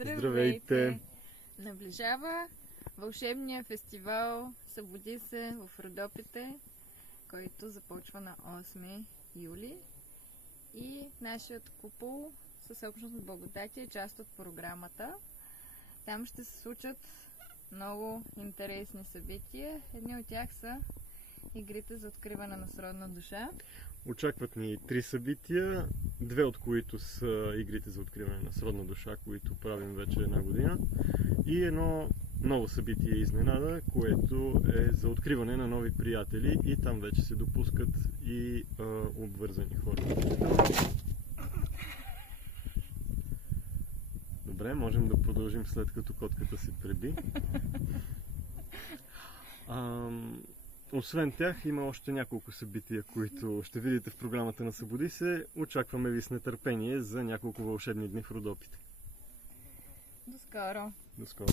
Здравейте! Наближава вълшебния фестивал Събуди се в Родопите, който започва на 8 юли. И нашият купол със общност благодати е част от програмата. Там ще се случат много интересни събития. Едни от тях са игрите за откриване на сродна душа. Очакват ни 3 събития, 2 от които са игрите за откриване на сродна душа, които правим вече една година, и едно ново събитие изненада, което е за откриване на нови приятели, и там вече се допускат и обвързани хора. Добре, можем да продължим след като котката се преби. Освен тях има още няколко събития, които ще видите в програмата на Събуди се. Очакваме ви с нетърпение за няколко вълшебни дни в Родопите. До скоро! До скоро!